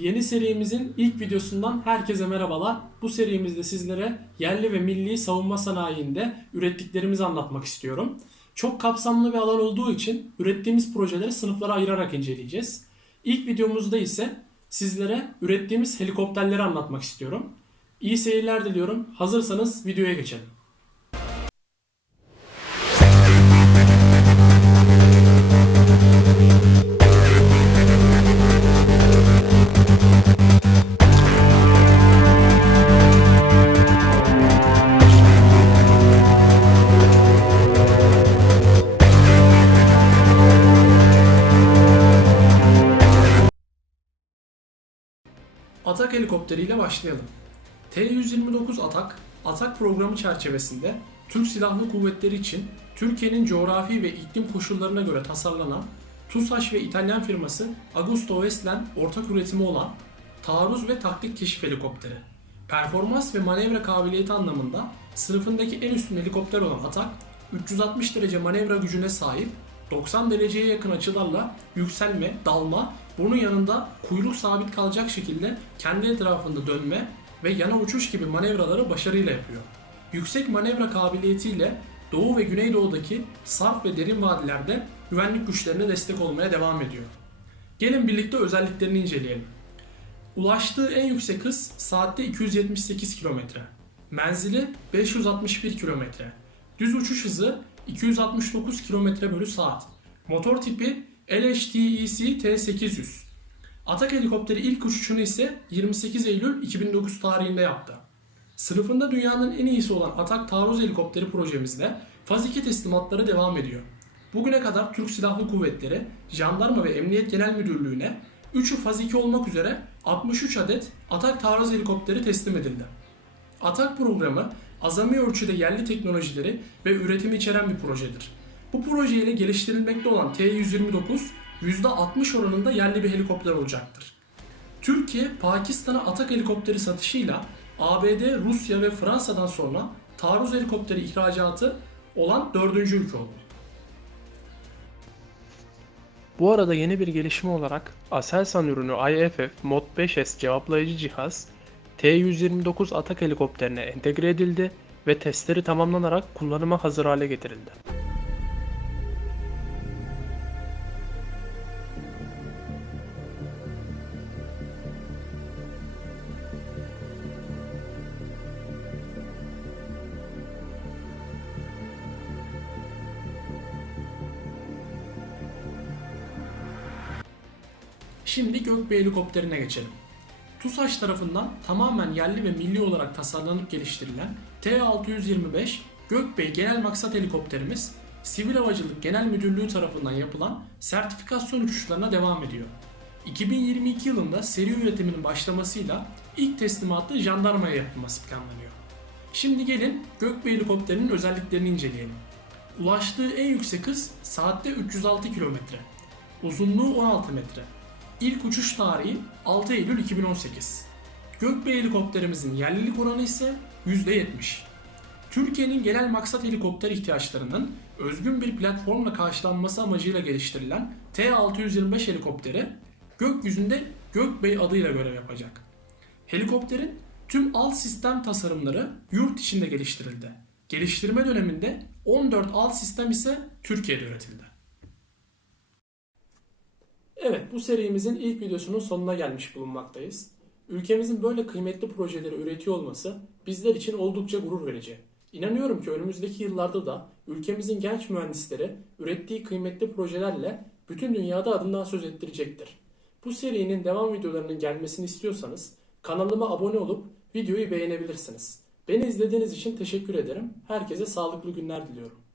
Yeni serimizin ilk videosundan herkese merhabalar. Bu serimizde sizlere yerli ve milli savunma sanayinde ürettiklerimizi anlatmak istiyorum. Çok kapsamlı bir alan olduğu için ürettiğimiz projeleri sınıflara ayırarak inceleyeceğiz. İlk videomuzda ise sizlere ürettiğimiz helikopterleri anlatmak istiyorum. İyi seyirler diliyorum. Hazırsanız videoya geçelim. Atak helikopteriyle başlayalım. T-129 Atak, Atak programı çerçevesinde Türk Silahlı Kuvvetleri için Türkiye'nin coğrafi ve iklim koşullarına göre tasarlanan TUSAŞ ve İtalyan firması Agusto Westland ortak üretimi olan taarruz ve taktik keşif helikopteri. Performans ve manevra kabiliyeti anlamında sınıfındaki en üstün helikopter olan Atak, 360 derece manevra gücüne sahip 90 dereceye yakın açılarla yükselme, dalma, bunun yanında kuyruk sabit kalacak şekilde kendi etrafında dönme ve yana uçuş gibi manevraları başarıyla yapıyor. Yüksek manevra kabiliyetiyle Doğu ve Güneydoğu'daki sarp ve derin vadilerde güvenlik güçlerine destek olmaya devam ediyor. Gelin birlikte özelliklerini inceleyelim. Ulaştığı en yüksek hız saatte 278 km. Menzili 561 km. Düz uçuş hızı 269 km bölü saat. Motor tipi LHTEC T800. Atak helikopteri ilk uçuşunu ise 28 Eylül 2009 tarihinde yaptı. Sınıfında dünyanın en iyisi olan Atak taarruz helikopteri projemizde faz 2 teslimatları devam ediyor. Bugüne kadar Türk Silahlı Kuvvetleri, Jandarma ve Emniyet Genel Müdürlüğü'ne 3'ü faz 2 olmak üzere 63 adet Atak taarruz helikopteri teslim edildi. Atak programı azami ölçüde yerli teknolojileri ve üretimi içeren bir projedir. Bu projeyle geliştirilmekte olan T-129 %60 oranında yerli bir helikopter olacaktır. Türkiye, Pakistan'a Atak helikopteri satışıyla ABD, Rusya ve Fransa'dan sonra taarruz helikopteri ihracatı olan dördüncü ülke oldu. Bu arada yeni bir gelişme olarak Aselsan ürünü IFF Mod 5S cevaplayıcı cihaz T-129 Atak helikopterine entegre edildi ve testleri tamamlanarak kullanıma hazır hale getirildi. Şimdi Gökbey helikopterine geçelim. TUSAŞ tarafından tamamen yerli ve milli olarak tasarlanıp geliştirilen T-625 Gökbey Genel Maksat Helikopterimiz Sivil Havacılık Genel Müdürlüğü tarafından yapılan sertifikasyon uçuşlarına devam ediyor. 2022 yılında seri üretiminin başlamasıyla ilk teslimatı jandarmaya yapılması planlanıyor. Şimdi gelin Gökbey helikopterinin özelliklerini inceleyelim. Ulaştığı en yüksek hız saatte 306 km. Uzunluğu 16 metre. İlk uçuş tarihi 6 Eylül 2018. Gökbey helikopterimizin yerlilik oranı ise %70. Türkiye'nin genel maksat helikopter ihtiyaçlarının özgün bir platformla karşılanması amacıyla geliştirilen T-625 helikopteri gökyüzünde Gökbey adıyla görev yapacak. Helikopterin tüm alt sistem tasarımları yurt içinde geliştirildi. Geliştirme döneminde 14 alt sistem ise Türkiye'de üretildi. Evet, bu serimizin ilk videosunun sonuna gelmiş bulunmaktayız. Ülkemizin böyle kıymetli projeleri üretiyor olması bizler için oldukça gurur verici. İnanıyorum ki önümüzdeki yıllarda da ülkemizin genç mühendisleri ürettiği kıymetli projelerle bütün dünyada adından söz ettirecektir. Bu serinin devam videolarının gelmesini istiyorsanız kanalıma abone olup videoyu beğenebilirsiniz. Beni izlediğiniz için teşekkür ederim. Herkese sağlıklı günler diliyorum.